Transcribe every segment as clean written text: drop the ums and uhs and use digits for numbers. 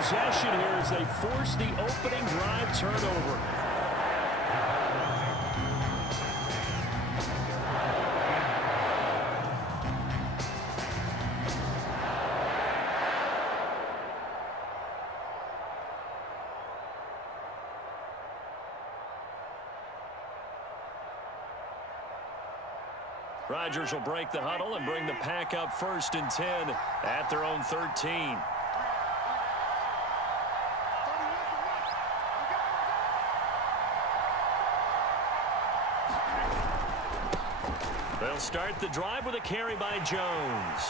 possession here as they force the opening drive turnover. Rodgers will break the huddle and bring the pack up 1st and 10 at their own 13. They'll start the drive with a carry by Jones.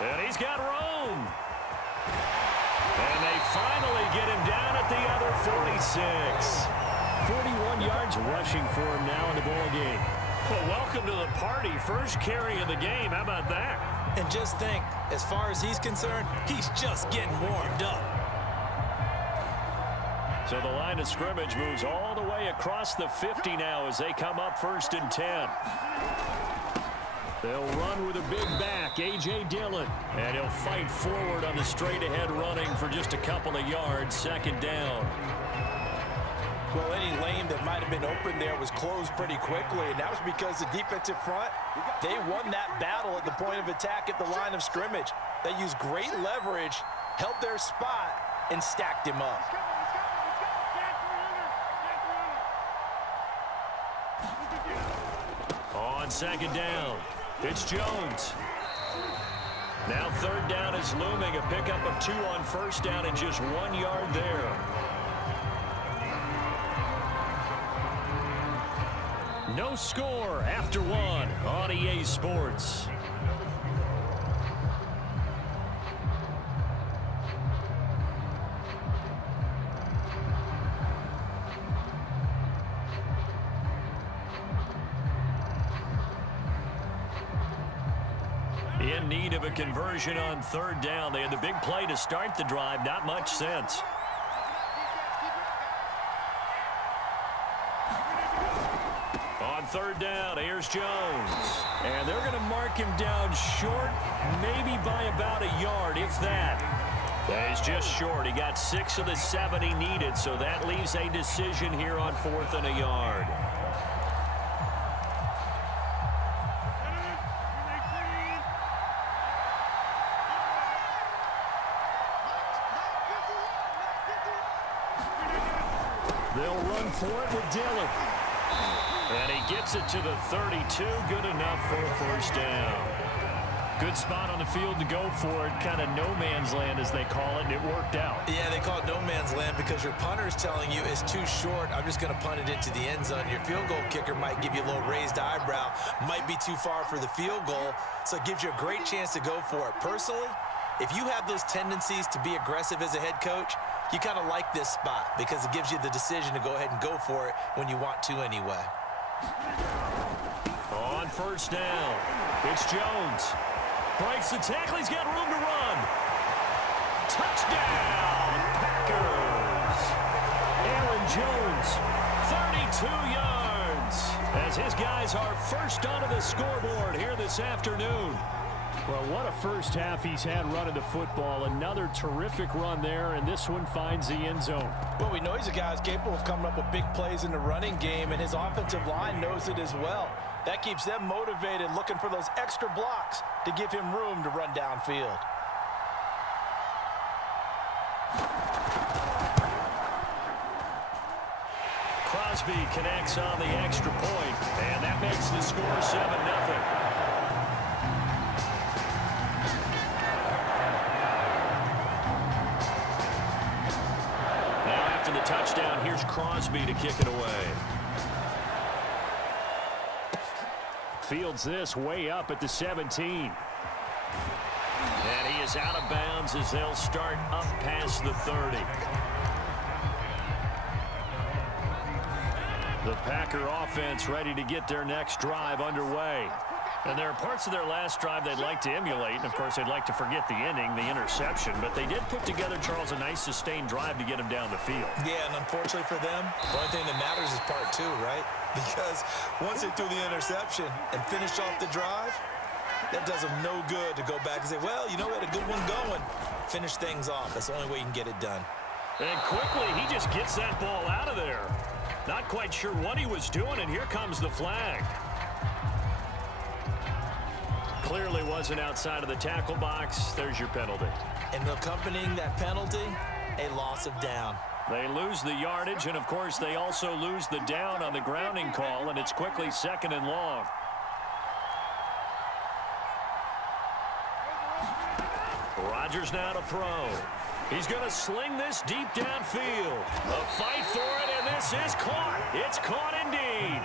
And he's got room. And they finally get him down at the other 46. 41 yards rushing for him now in the ball game. Well, welcome to the party. First carry of the game. How about that? And just think, as far as he's concerned, he's just getting warmed up. So the line of scrimmage moves all the way across the 50 now as they come up 1st and 10. They'll run with a big back, A.J. Dillon. And he'll fight forward on the straight-ahead running for just a couple of yards, 2nd down. Well, any lane that might have been open there was closed pretty quickly, and that was because the defensive front, they won that battle at the point of attack at the line of scrimmage. They used great leverage, held their spot, and stacked him up. On 2nd down, it's Jones. Now 3rd down is looming, a pickup of 2 on 1st down and just 1 yard there. No score after 1 on EA Sports. In need of a conversion on 3rd down. They had the big play to start the drive. Not much sense. On 3rd down, here's Jones. And they're going to mark him down short, maybe by about a yard, if that. He's just short. He got 6 of the 7 he needed, so that leaves a decision here on 4th and a yard. They'll run for it with Dillon. And he gets it to the 32. Good enough for a 1st down. Good spot on the field to go for it. Kind of no man's land, as they call it, and it worked out. Yeah, they call it no man's land because your punter is telling you it's too short. I'm just going to punt it into the end zone. Your field goal kicker might give you a little raised eyebrow. Might be too far for the field goal, so it gives you a great chance to go for it. Personally, if you have those tendencies to be aggressive as a head coach, you kind of like this spot because it gives you the decision to go ahead and go for it when you want to anyway. On 1st down, it's Jones. Breaks the tackle. He's got room to run. Touchdown, Packers. Aaron Jones, 32 yards, as his guys are first onto the scoreboard here this afternoon. Well, what a first half he's had running the football. Another terrific run there, and this one finds the end zone. Well, we know he's a guy who's capable of coming up with big plays in the running game, and his offensive line knows it as well. That keeps them motivated, looking for those extra blocks to give him room to run downfield. Crosby connects on the extra point, and that makes the score 7-0. Touchdown. Here's Crosby to kick it away. Fields this way up at the 17. And he is out of bounds as they'll start up past the 30. The Packer offense ready to get their next drive underway. And there are parts of their last drive they'd like to emulate. And, of course, they'd like to forget the ending, the interception. But they did put together, Charles, a nice sustained drive to get him down the field. Yeah, and unfortunately for them, the only thing that matters is part 2, right? Because once they threw the interception and finished off the drive, that does them no good to go back and say, well, you know, we had a good one going. Finish things off. That's the only way you can get it done. And quickly, he just gets that ball out of there. Not quite sure what he was doing, and here comes the flag. Clearly wasn't outside of the tackle box. There's your penalty. And accompanying that penalty, a loss of down. They lose the yardage, and, of course, they also lose the down on the grounding call, and it's quickly 2nd and long. Rodgers now to throw. He's going to sling this deep downfield. A fight for it, and this is caught. It's caught indeed.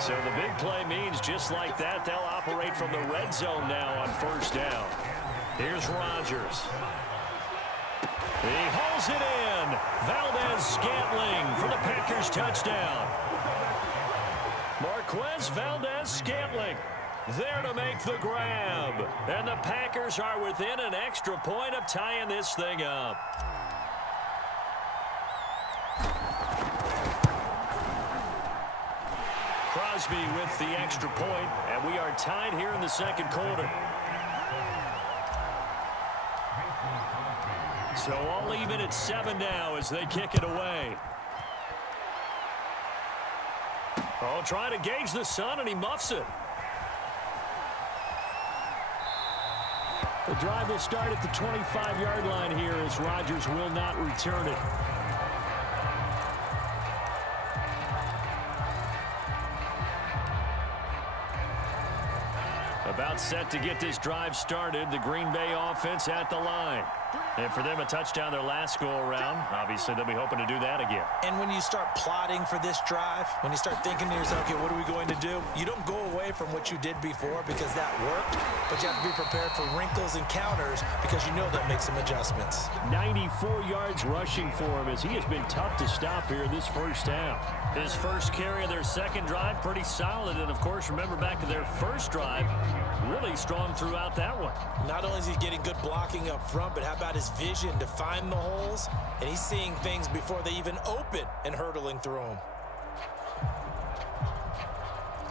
So the big play means just like that, they'll operate from the red zone now on 1st down. Here's Rodgers. He hauls it in. Valdez-Scantling for the Packers touchdown. Marquez Valdez-Scantling there to make the grab. And the Packers are within an extra point of tying this thing up. Crosby with the extra point, and we are tied here in the 2nd quarter. So all even at 7 now as they kick it away. Oh, trying to gauge the sun, and he muffs it. The drive will start at the 25-yard line here as Rodgers will not return it. About set to get this drive started. The Green Bay offense at the line. And for them, a touchdown their last go-around. Obviously, they'll be hoping to do that again. And when you start plotting for this drive, when you start thinking to yourself, okay, what are we going to do? You don't go away from what you did before because that worked, but you have to be prepared for wrinkles and counters because you know that makes some adjustments. 94 yards rushing for him as he has been tough to stop here this 1st half. His first carry of their 2nd drive, pretty solid. And, of course, remember back to their 1st drive, really strong throughout that one. Not only is he getting good blocking up front, but how about his vision to find the holes? And he's seeing things before they even open and hurdling through them.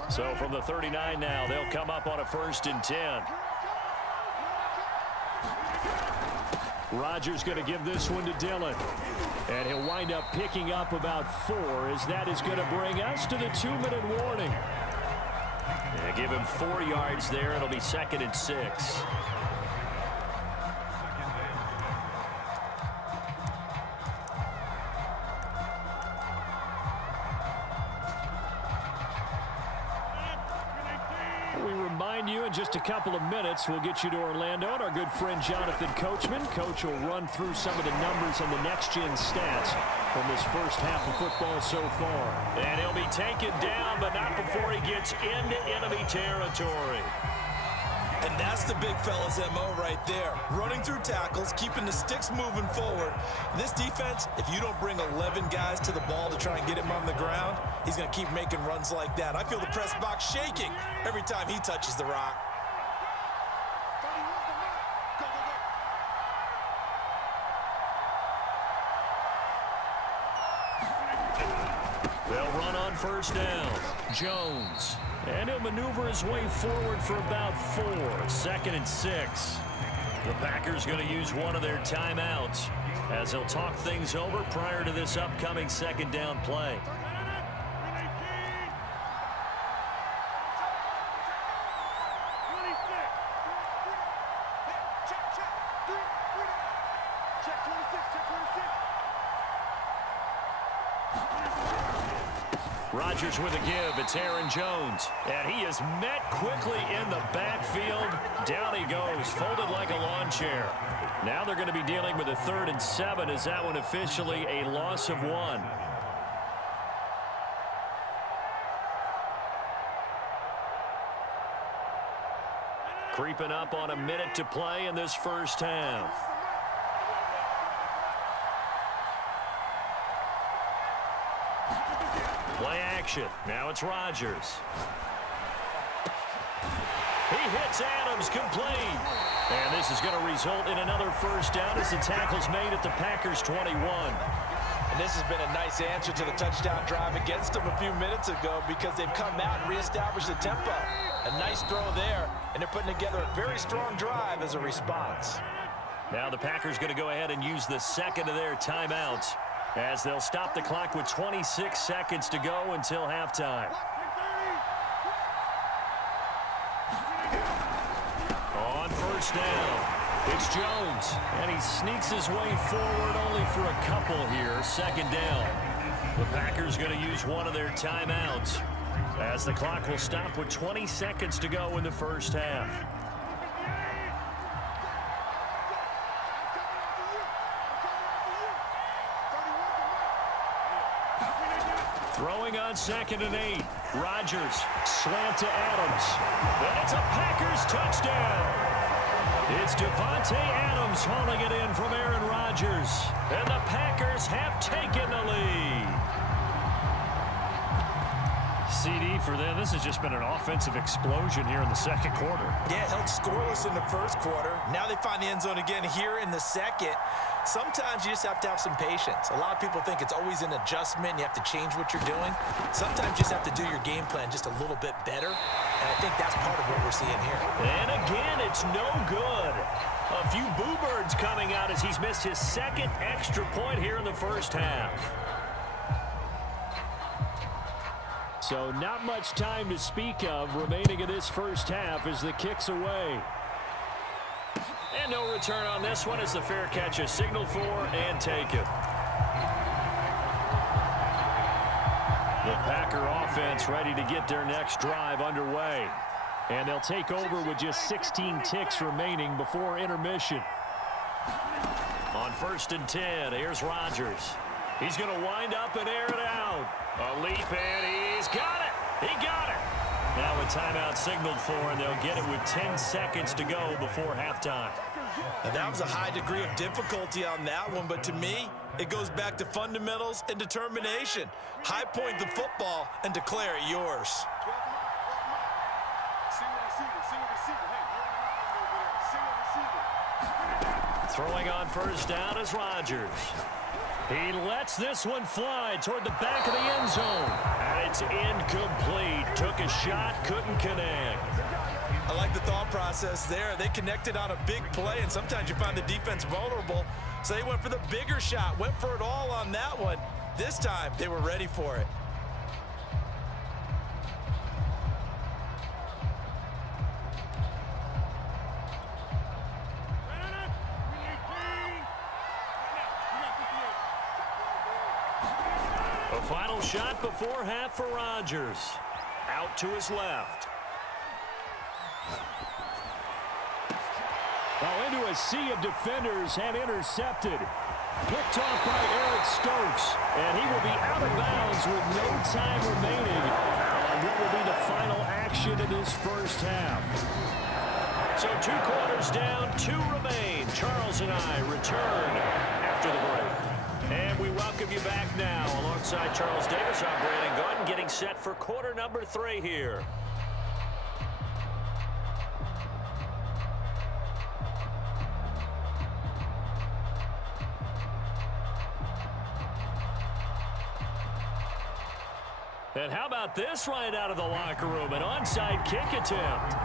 So from the 39 now, they'll come up on a 1st and 10. Rodgers going to give this one to Dillon. And he'll wind up picking up about 4 as that is going to bring us to the 2-minute warning. And give him 4 yards there. It'll be 2nd and 6. We remind you in just a couple of minutes, we'll get you to Orlando and our good friend Jonathan Coachman. Coach will run through some of the numbers and the next-gen stats from this 1st half of football so far. And he'll be taken down, but not before he gets into enemy territory. And that's the big fella's MO right there. Running through tackles, keeping the sticks moving forward. This defense, if you don't bring 11 guys to the ball to try and get him on the ground, he's going to keep making runs like that. I feel the press box shaking every time he touches the rock. They'll run on 1st down. Jones. And he'll maneuver his way forward for about 4. 2nd and 6. The Packers going to use one of their timeouts as they'll talk things over prior to this upcoming 2nd down play. Rodgers with a give. It's Aaron Jones. And he is met quickly in the backfield. Down he goes, folded like a lawn chair. Now they're going to be dealing with a 3rd and 7. Is that one officially a loss of 1? Creeping up on a minute to play in this 1st half. Play action. Now it's Rodgers. He hits Adams complete. And this is going to result in another 1st down as the tackle's made at the Packers 21. And this has been a nice answer to the touchdown drive against them a few minutes ago because they've come out and reestablished the tempo. A nice throw there, and they're putting together a very strong drive as a response. Now the Packers going to go ahead and use the second of their timeouts as they'll stop the clock with 26 seconds to go until halftime. On first down, it's Jones, and he sneaks his way forward only for a couple here. Second down. The Packers going to use one of their timeouts as the clock will stop with 20 seconds to go in the first half. Throwing on 2nd and 8. Rodgers, slant to Adams. And it's a Packers touchdown. It's Devontae Adams hauling it in from Aaron Rodgers. And the Packers have taken the lead. CD for them. This has just been an offensive explosion here in the second quarter. Yeah, held scoreless in the first quarter. Now they find the end zone again here in the second. Sometimes you just have to have some patience. A lot of people think it's always an adjustment. You have to change what you're doing. Sometimes you just have to do your game plan just a little bit better. And I think that's part of what we're seeing here. And again, it's no good. A few boo birds coming out as he's missed his second extra point here in the first half. So not much time to speak of remaining in this first half as the kick's away. And no return on this one as the fair catch is signaled for and taken. The Packer offense ready to get their next drive underway. And they'll take over with just 16 ticks remaining before intermission. On 1st and 10, here's Rodgers. He's going to wind up and air it out. A leap, and he's got it. He got it. Now a timeout signaled for, and they'll get it with 10 seconds to go before halftime. Now that was a high degree of difficulty on that one, but to me, it goes back to fundamentals and determination. High point the football and declare it yours. Throwing on first down is Rodgers. He lets this one fly toward the back of the end zone. And it's incomplete. Took a shot, couldn't connect. I like the thought process there. They connected on a big play, and sometimes you find the defense vulnerable. So they went for the bigger shot, went for it all on that one. This time, they were ready for it. A final shot before half for Rodgers. Out to his left. Well, into a sea of defenders and intercepted. Picked off by Eric Stokes. And he will be out of bounds with no time remaining on what will be the final action in this first half. So 2 quarters down, 2 remain. Charles and I return after the break. And we welcome you back now. Alongside Charles Davis, I'm Brandon Gordon, getting set for quarter number 3 here. And how about this right out of the locker room? An onside kick attempt.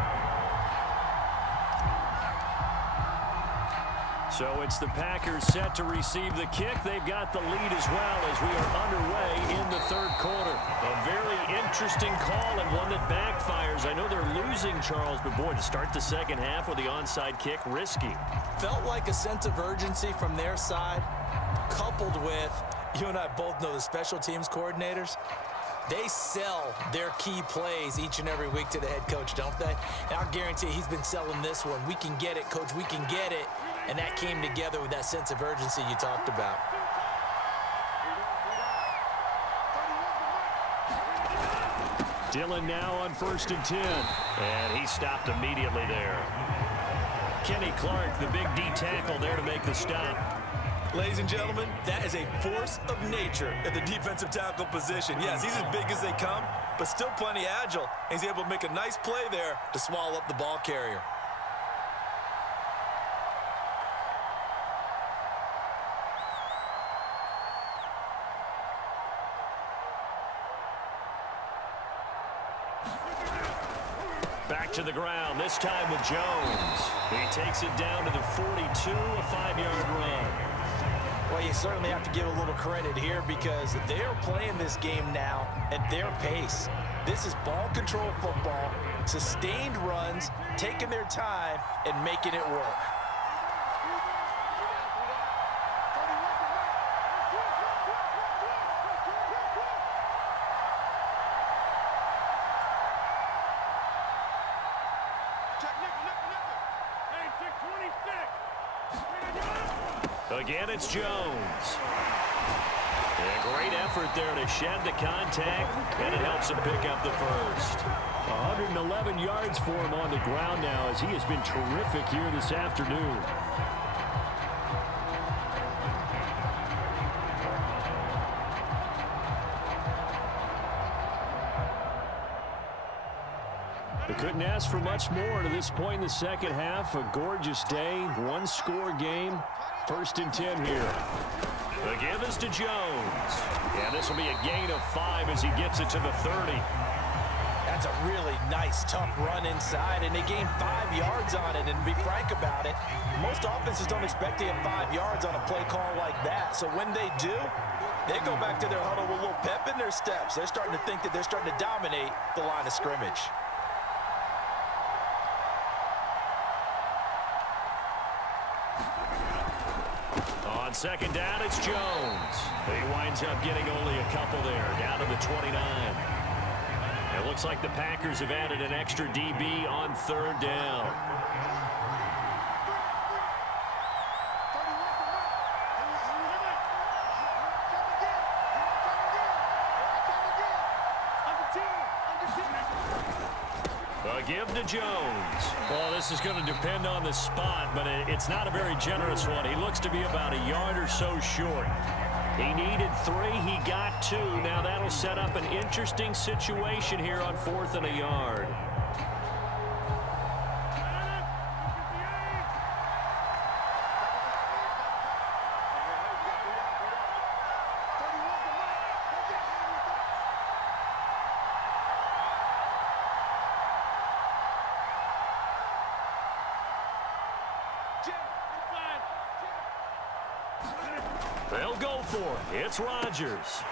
So it's the Packers set to receive the kick. They've got the lead as well as we are underway in the third quarter. A very interesting call and one that backfires. I know they're losing, Charles, but boy, to start the second half with the onside kick, risky. Felt like a sense of urgency from their side, coupled with, you and I both know the special teams coordinators. They sell their key plays each and every week to the head coach, don't they? And I'll guarantee he's been selling this one. We can get it, coach, we can get it. And that came together with that sense of urgency you talked about. Dillon now on 1st and 10. And he stopped immediately there. Kenny Clark, the big D tackle there to make the stop. Ladies and gentlemen, that is a force of nature at the defensive tackle position. Yes, he's as big as they come, but still plenty agile. He's able to make a nice play there to swallow up the ball carrier. Back to the ground, this time with Jones. He takes it down to the 42, a 5-yard run. Well, you certainly have to give a little credit here because they are playing this game now at their pace. This is ball control football, sustained runs, taking their time, and making it work. Again, it's Jones. A great effort there to shed the contact, and it helps him pick up the first. 111 yards for him on the ground now as he has been terrific here this afternoon. They couldn't ask for much more to this point in the second half. A gorgeous day, one-score game. 1st and 10 here. The give is to Jones. And this will be a gain of 5 as he gets it to the 30. That's a really nice, tough run inside, and they gained 5 yards on it. And to be frank about it, most offenses don't expect to get 5 yards on a play call like that. So when they do, they go back to their huddle with a little pep in their steps. They're starting to think that they're starting to dominate the line of scrimmage. On second down, it's Jones. He winds up getting only a couple there, down to the 29. It looks like the Packers have added an extra DB on 3rd down. A give to Jones. Well, this is going to depend on the spot, but it's not a very generous one. He looks to be about a yard or so short. He needed 3. He got 2. Now that'll set up an interesting situation here on 4th and a yard. They'll go for it. It's Rodgers.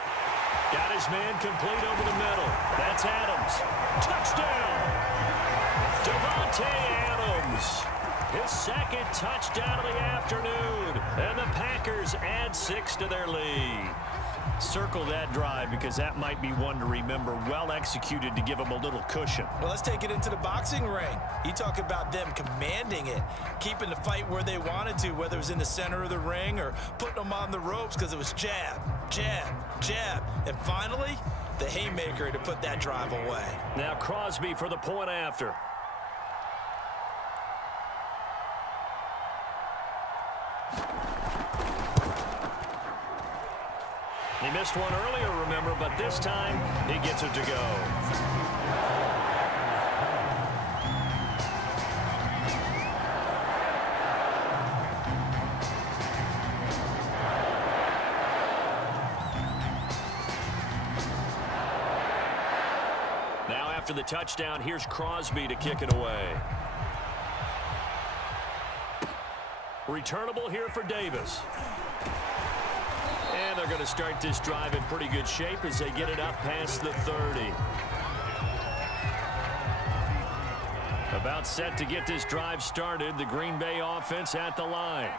Got his man complete over the middle. That's Adams. Touchdown! Devontae Adams. His 2nd touchdown of the afternoon. And the Packers add 6 to their lead. Circle that drive because that might be one to remember. Well executed to give them a little cushion. Well, let's take it into the boxing ring. You talk about them commanding it, keeping the fight where they wanted to, whether it was in the center of the ring or putting them on the ropes because it was jab, jab, jab. And finally, the haymaker to put that drive away. Now Crosby for the point after. He missed one earlier, remember, but this time he gets it to go. Now after the touchdown, here's Crosby to kick it away. Returnable here for Davis. And they're going to start this drive in pretty good shape as they get it up past the 30. About set to get this drive started. The Green Bay offense at the line.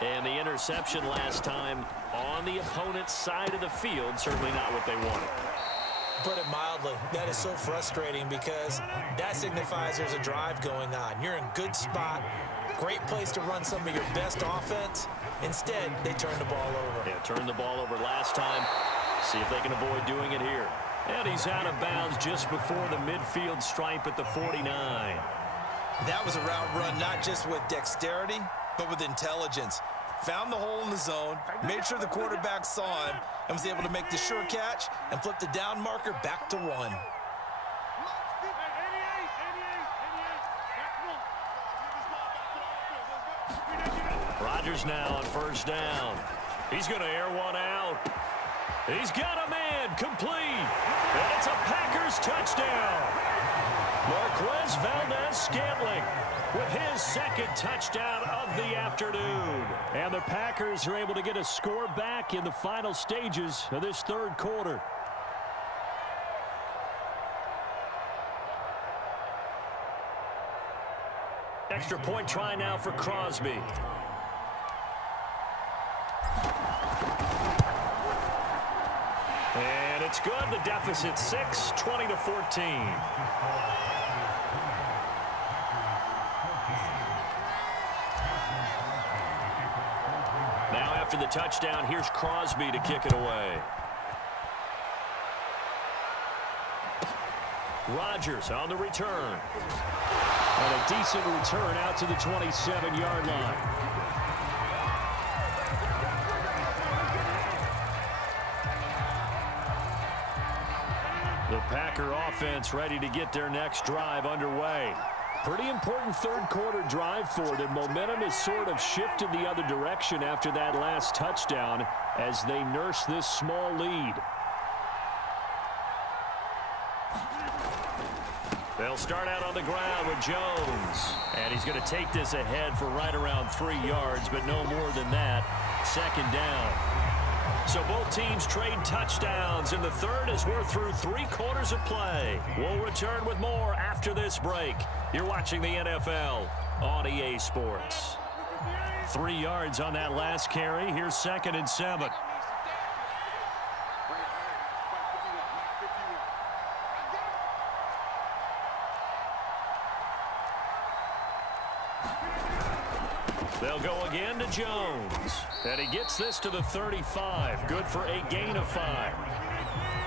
And the interception last time on the opponent's side of the field. Certainly not what they wanted. Put it mildly, that is so frustrating because that signifies there's a drive going on. You're in good spot. Great place to run some of your best offense. Instead, they turn the ball over. Yeah, turned the ball over last time. See if they can avoid doing it here. And he's out of bounds just before the midfield stripe at the 49. That was a route run not just with dexterity, but with intelligence. Found the hole in the zone, made sure the quarterback saw him, and was able to make the sure catch and flip the down marker back to 1. Rodgers now on 1st down. He's going to air one out. He's got a man complete. And it's a Packers touchdown. Marquez Valdez-Scantling with his second touchdown of the afternoon. And the Packers are able to get a score back in the final stages of this third quarter. Extra point try now for Crosby. And it's good. The deficit 6, 20-14. Now after the touchdown, here's Crosby to kick it away. Rodgers on the return. And a decent return out to the 27-yard line. The Packer offense ready to get their next drive underway. Pretty important third quarter drive for them. Momentum has sort of shifted the other direction after that last touchdown as they nurse this small lead. They'll start out on the ground with Jones. And he's going to take this ahead for right around 3 yards, but no more than that. Second down. So both teams trade touchdowns in the third as we're through 3 quarters of play. We'll return with more after this break. You're watching the NFL on EA Sports. 3 yards on that last carry. Here's 2nd and 7. They'll go again to Jones. And he gets this to the 35. Good for a gain of 5.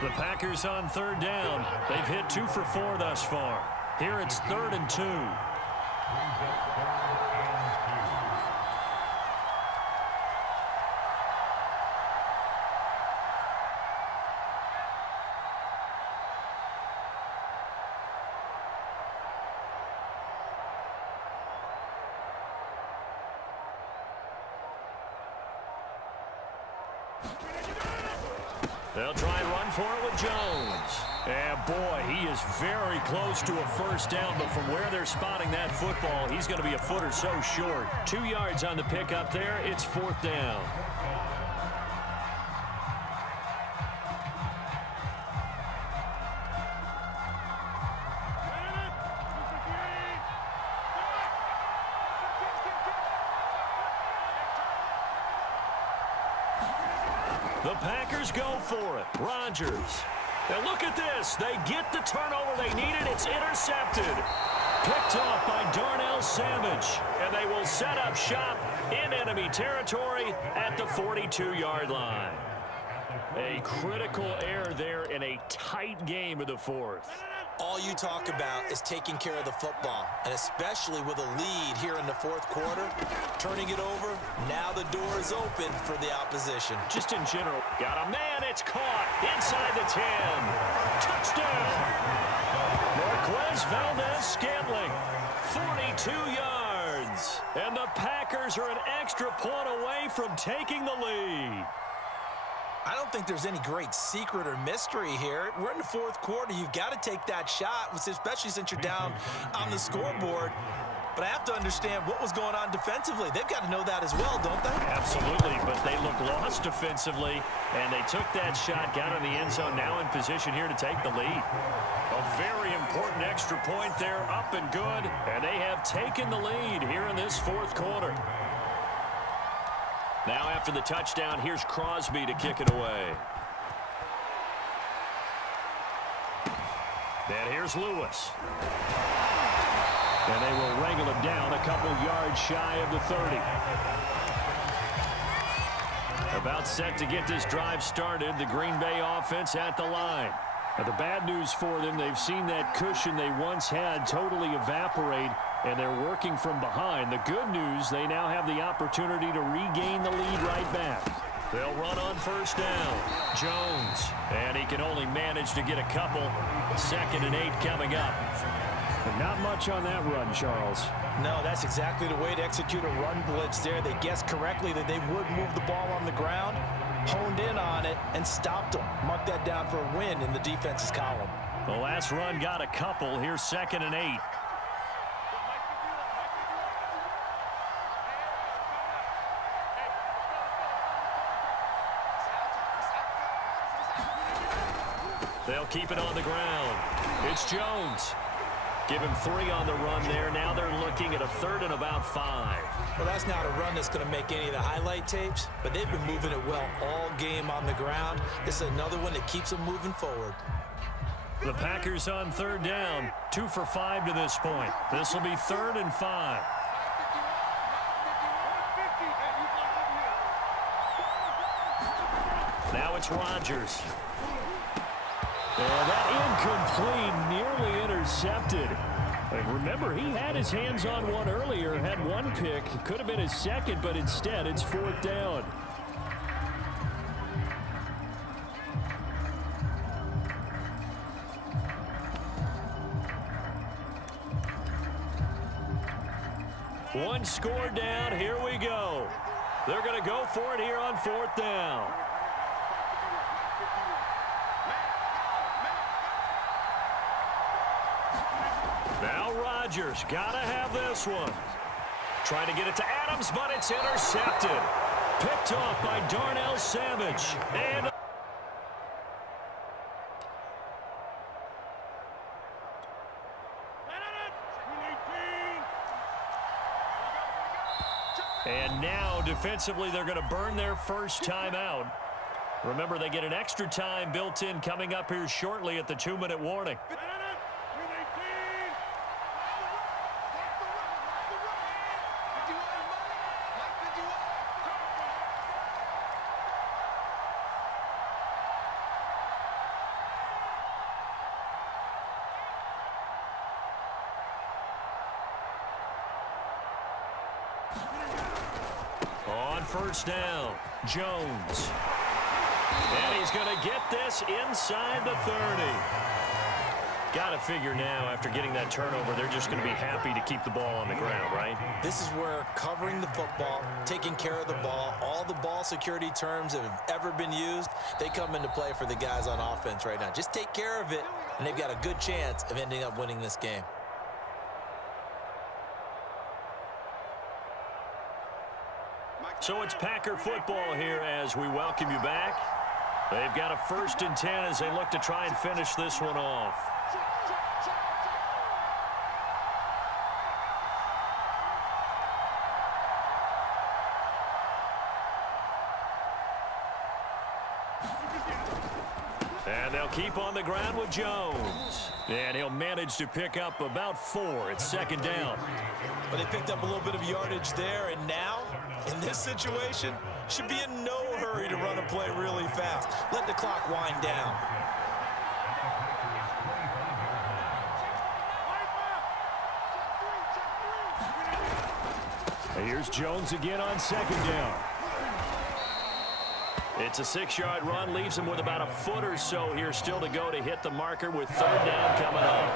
The Packers on third down. They've hit 2 for 4 thus far. Here it's 3rd and 2. They'll try and run for it with Jones. And boy, he is very close to a first down, but from where they're spotting that football, he's going to be a foot or so short. 2 yards on the pickup there. It's 4th down. The Packers go for it. Rodgers. And look at this. They get the turnover they needed. It's intercepted. Picked off by Darnell Savage. And they will set up shop in enemy territory at the 42-yard line. A critical error there in a tight game of the 4th. All you talk about is taking care of the football, and especially with a lead here in the 4th quarter, turning it over, now the door is open for the opposition. Just in general, got a man, it's caught inside the 10. Touchdown! Marquez Valdez-Scantling, 42 yards. And the Packers are an extra point away from taking the lead. I don't think there's any great secret or mystery here. We're in the 4th quarter. You've got to take that shot, especially since you're down on the scoreboard. But I have to understand what was going on defensively. They've got to know that as well, don't they? Absolutely, but they look lost defensively, and they took that shot, got in the end zone, now in position here to take the lead. A very important extra point there, up and good, and they have taken the lead here in this 4th quarter. Now after the touchdown, here's Crosby to kick it away. And here's Lewis. And they will wrangle him down a couple yards shy of the 30. About set to get this drive started, the Green Bay offense at the line. Now, the bad news for them, they've seen that cushion they once had totally evaporate, and they're working from behind. The good news, they now have the opportunity to regain the lead right back. They'll run on first down. Jones, and he can only manage to get a couple. 2nd and 8 coming up. But not much on that run, Charles. No, that's exactly the way to execute a run blitz there. They guessed correctly that they would move the ball on the ground, honed in on it, and stopped them. Mark that down for a win in the defense's column. The last run got a couple. Here's 2nd and 8. They'll keep it on the ground. It's Jones. Give him 3 on the run there. Now they're looking at a 3rd and about 5. Well, that's not a run that's going to make any of the highlight tapes, but they've been moving it well all game on the ground. This is another one that keeps them moving forward. The Packers on 3rd down. 2 for 5 to this point. This will be 3rd and 5. Now it's Rodgers. And that incomplete, nearly intercepted. Remember, he had his hands on one earlier, had one pick. Could have been his 2nd, but instead it's 4th down. One score down. Here we go. They're going to go for it here on 4th down. Now Rodgers got to have this one. Trying to get it to Adams, but it's intercepted. Picked off by Darnell Savage. And now, defensively, they're going to burn their first timeout. Remember, they get an extra time built in coming up here shortly at the 2-minute warning. On 1st down, Jones. And he's going to get this inside the 30. Got to figure now, after getting that turnover, they're just going to be happy to keep the ball on the ground, right? This is where covering the football, taking care of the ball, all the ball security terms that have ever been used, they come into play for the guys on offense right now. Just take care of it, and they've got a good chance of ending up winning this game. So it's Packer football here as we welcome you back. They've got a 1st and 10 as they look to try and finish this one off. And they'll keep on the ground with Jones. And he'll manage to pick up about 4. It's 2nd down. But they picked up a little bit of yardage there, and now, in this situation, should be in no hurry to run a play really fast. Let the clock wind down. Here's Jones again on 2nd down. It's a 6-yard run, leaves him with about a foot or so here still to go to hit the marker with 3rd down coming up.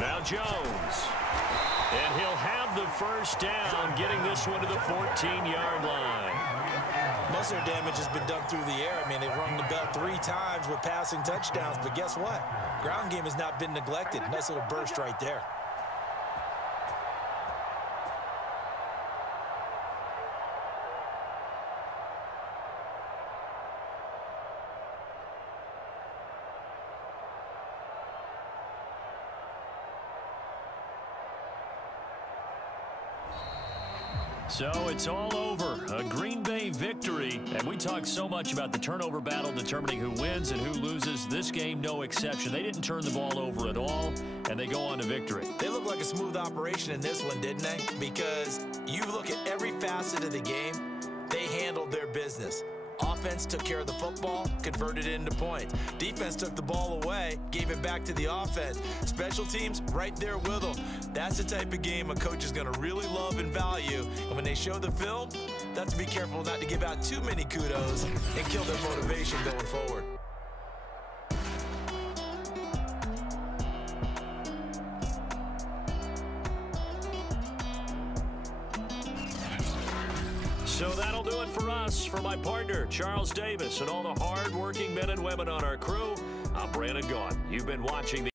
Now Jones. And he'll have the 1st down, getting this one to the 14-yard line. Most of their damage has been done through the air. I mean, they've rung the bell 3 times with passing touchdowns, but guess what? Ground game has not been neglected. Nice little burst right there. So it's all over. A Green Bay victory. And we talk so much about the turnover battle determining who wins and who loses. This game, no exception. They didn't turn the ball over at all, and they go on to victory. They look like a smooth operation in this one, didn't they? Because you look at every facet of the game, they handled their business. Offense took care of the football, converted it into points. Defense took the ball away, gave it back to the offense. Special teams right there with them. That's the type of game a coach is going to really love and value. And when they show the film, that's to be careful not to give out too many kudos and kill their motivation going forward. So that'll do it for us. For my partner, Charles Davis, and all the hard-working men and women on our crew, I'm Brandon Gaughan. You've been watching the